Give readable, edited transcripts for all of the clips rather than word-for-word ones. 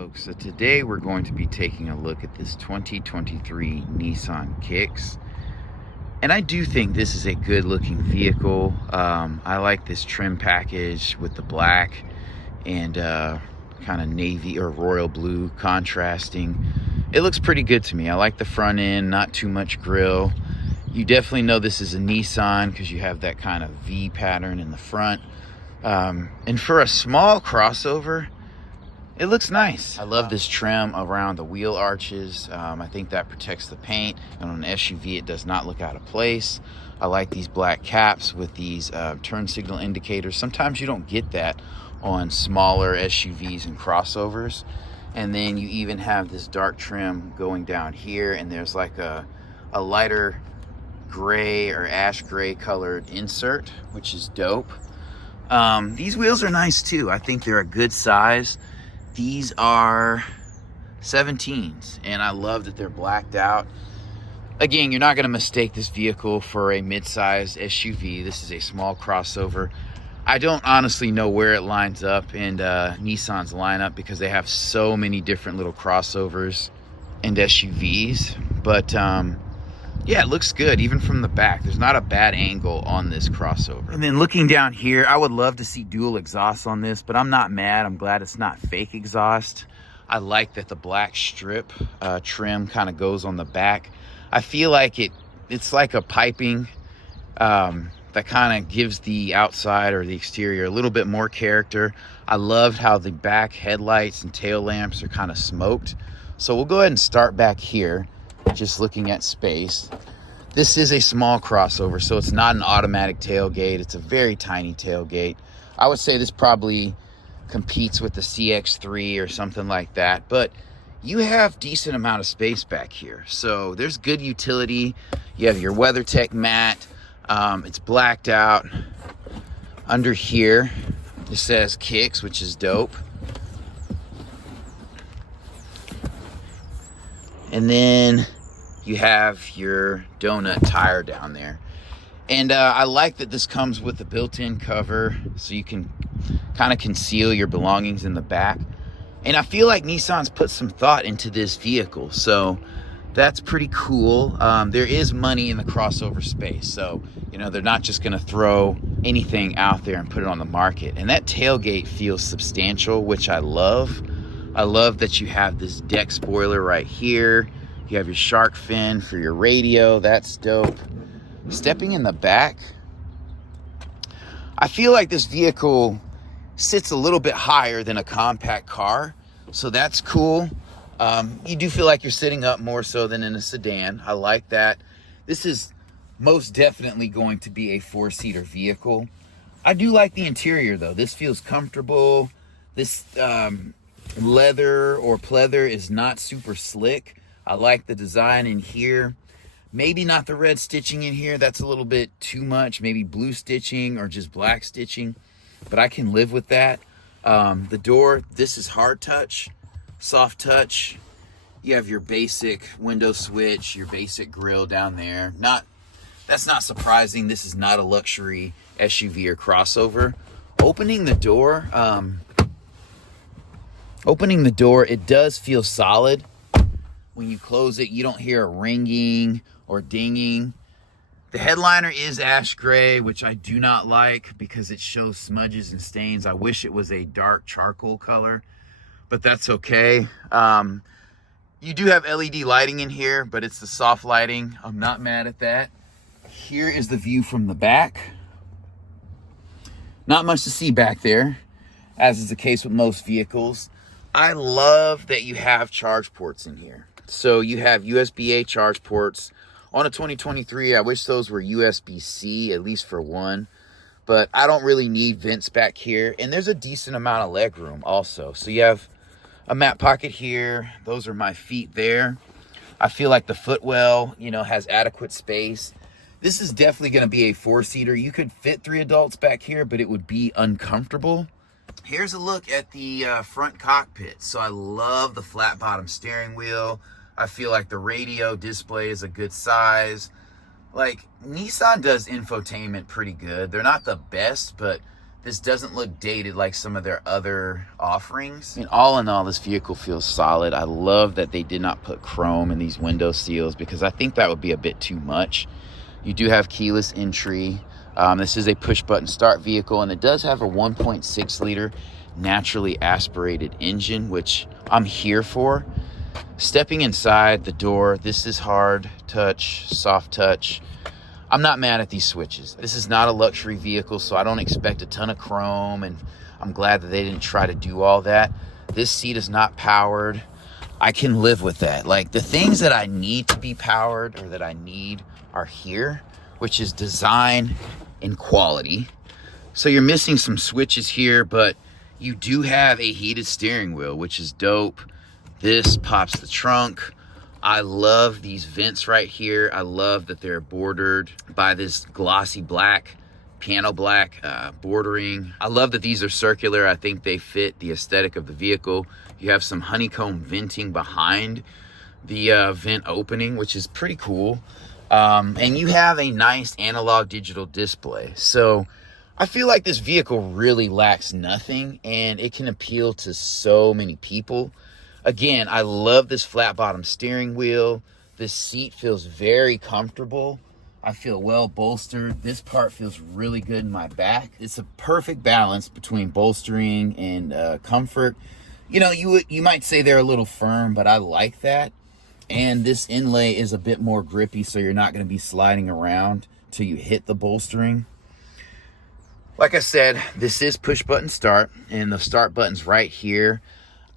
folks, so today we're going to be taking a look at this 2023 Nissan Kicks, and I do think this is a good looking vehicle. I like this trim package with the black and kind of navy or royal blue contrasting. It looks pretty good to me. I like the front end, not too much grille. You definitely know this is a Nissan because you have that kind of V pattern in the front, and for a small crossover, it looks nice. I love this trim around the wheel arches. I think that protects the paint, and on an SUV it does not look out of place. I like these black caps with these turn signal indicators. Sometimes you don't get that on smaller SUVs and crossovers. And then you even have this dark trim going down here, and there's like a lighter gray or ash gray colored insert, which is dope. These wheels are nice too. I think they're a good size. These are 17s, and I love that they're blacked out. Again, you're not going to mistake this vehicle for a mid-sized SUV. This is a small crossover. I don't honestly know where it lines up in Nissan's lineup because they have so many different little crossovers and SUVs. But yeah, it looks good even from the back. There's not a bad angle on this crossover. And then looking down here, I would love to see dual exhaust on this, but I'm not mad. I'm glad it's not fake exhaust. I like that the black strip trim kind of goes on the back. I feel like it's like a piping that kind of gives the outside or the exterior a little bit more character. I loved how the back headlights and tail lamps are kind of smoked. So we'll go ahead and start back here, just looking at space. This is a small crossover, so it's not an automatic tailgate. It's a very tiny tailgate. I would say this probably competes with the CX-3 or something like that, but you have decent amount of space back here. So there's good utility. You have your WeatherTech mat. It's blacked out. Under here, it says Kicks, which is dope. And then you have your donut tire down there. And I like that this comes with a built-in cover so you can kind of conceal your belongings in the back. And I feel like Nissan's put some thought into this vehicle, so that's pretty cool. There is money in the crossover space, so you know they're not just going to throw anything out there and put it on the market. And that tailgate feels substantial, which I love. I love that you have this deck spoiler right here. You have your shark fin for your radio. That's dope. Stepping in the back, I feel like this vehicle sits a little bit higher than a compact car, so that's cool. You do feel like you're sitting up more so than in a sedan. I like that. This is most definitely going to be a four-seater vehicle. I do like the interior though. This feels comfortable. This leather or pleather is not super slick. I like the design in here. Maybe not the red stitching in here. That's a little bit too much. Maybe blue stitching or just black stitching, but I can live with that. The door, this is hard touch, soft touch. You have your basic window switch, your basic grille down there. That's not surprising. This is not a luxury SUV or crossover. Opening the door, it does feel solid. When you close it, you don't hear a ringing or dinging. The headliner is ash gray, which I do not like because it shows smudges and stains. I wish it was a dark charcoal color, but that's okay. You do have LED lighting in here, but it's the soft lighting. I'm not mad at that. Here is the view from the back. Not much to see back there, as is the case with most vehicles. I love that you have charge ports in here. So you have USB-A charge ports. On a 2023, I wish those were USB-C, at least for one. But I don't really need vents back here. And there's a decent amount of leg room also. So you have a mat pocket here. Those are my feet there. I feel like the footwell, has adequate space. This is definitely going to be a four-seater. You could fit 3 adults back here, but it would be uncomfortable. Here's a look at the front cockpit. So I love the flat bottom steering wheel. I feel like the radio display is a good size. Like, Nissan does infotainment pretty good. They're not the best, but This doesn't look dated like some of their other offerings. And all in all, this vehicle feels solid. I love that they did not put chrome in these window seals because I think that would be a bit too much. You do have keyless entry. This is a push button start vehicle, and it does have a 1.6 liter naturally aspirated engine, which I'm here for. Stepping inside the door, this is hard touch, soft touch. I'm not mad at these switches. This is not a luxury vehicle, so I don't expect a ton of chrome, and I'm glad that they didn't try to do all that. This seat is not powered. I can live with that. Like, the things that I need to be powered or that I need are here, which is design and quality. So you're missing some switches here, but you do have a heated steering wheel, which is dope. This pops the trunk. I love these vents right here. I love that they're bordered by this glossy black, piano black bordering. I love that these are circular. I think they fit the aesthetic of the vehicle. You have some honeycomb venting behind the vent opening, which is pretty cool. And you have a nice analog digital display. So I feel like this vehicle really lacks nothing, and it can appeal to so many people. Again, I love this flat bottom steering wheel. This seat feels very comfortable. I feel well bolstered. This part feels really good in my back. It's a perfect balance between bolstering and comfort. You know, you might say they're a little firm, but I like that. And this inlay is a bit more grippy, so you're not going to be sliding around till you hit the bolstering. Like I said, this is push button start, and the start button's right here.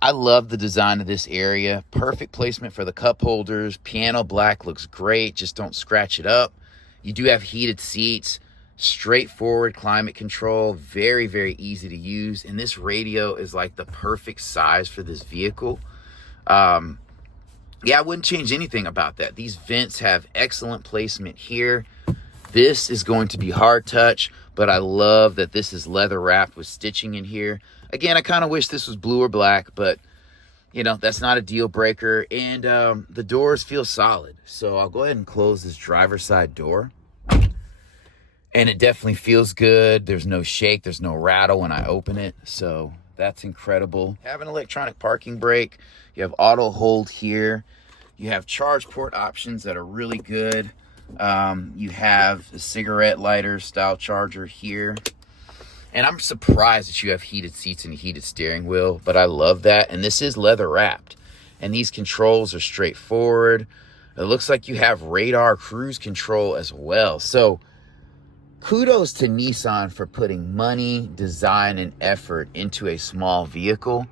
I love the design of this area. Perfect placement for the cup holders. Piano black looks great. Just don't scratch it up. You do have heated seats. Straightforward climate control. Very, very easy to use. And this radio is like the perfect size for this vehicle. Yeah, I wouldn't change anything about that. These vents have excellent placement here. This is going to be hard touch, but I love that this is leather wrapped with stitching in here. Again, I kind of wish this was blue or black, but you know, that's not a deal breaker. And the doors feel solid. So I'll go ahead and close this driver's side door. And it definitely feels good. There's no shake, there's no rattle when I open it. So that's incredible. You have an electronic parking brake. You have auto hold here. You have charge port options that are really good. You have a cigarette lighter style charger here. And I'm surprised that you have heated seats and a heated steering wheel, but I love that. And this is leather wrapped. And these controls are straightforward. It looks like you have radar cruise control as well. So kudos to Nissan for putting money, design, and effort into a small vehicle.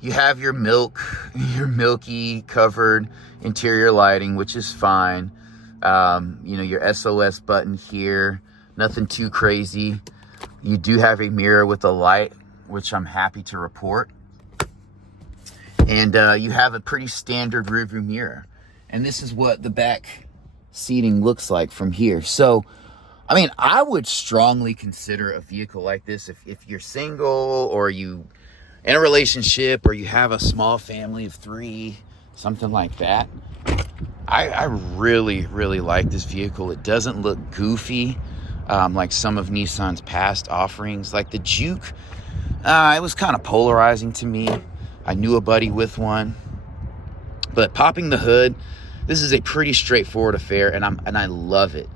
You have your milky covered interior lighting, which is fine. You know, your SOS button here, nothing too crazy. You do have a mirror with a light, which I'm happy to report. And you have a pretty standard rearview mirror. And this is what the back seating looks like from here. So, I mean, I would strongly consider a vehicle like this if you're single or you in a relationship or you have a small family of 3, something like that. I really, really like this vehicle. It doesn't look goofy like some of Nissan's past offerings. Like the Juke, it was kind of polarizing to me. I knew a buddy with one. But popping the hood, this is a pretty straightforward affair, and I love it.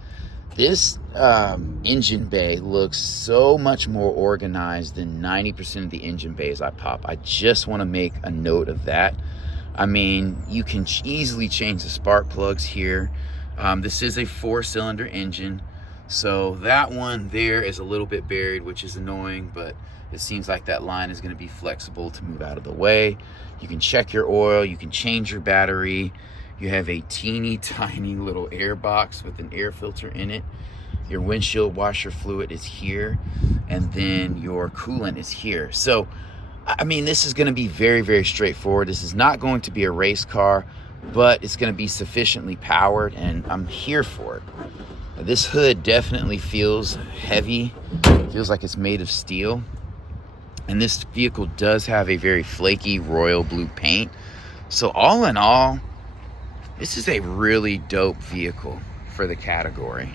This engine bay looks so much more organized than 90% of the engine bays I pop. I just want to make a note of that. I mean, you can easily change the spark plugs here. This is a 4-cylinder engine, so that one there is a little bit buried, which is annoying, but it seems like that line is going to be flexible to move out of the way. You can check your oil, you can change your battery. You have a teeny tiny little air box with an air filter in it. Your windshield washer fluid is here, and then your coolant is here. So, I mean, this is going to be very, very straightforward. This is not going to be a race car, but it's going to be sufficiently powered, and I'm here for it. This hood definitely feels heavy. It feels like it's made of steel. And this vehicle does have a very flaky royal blue paint. So all in all, this is a really dope vehicle for the category.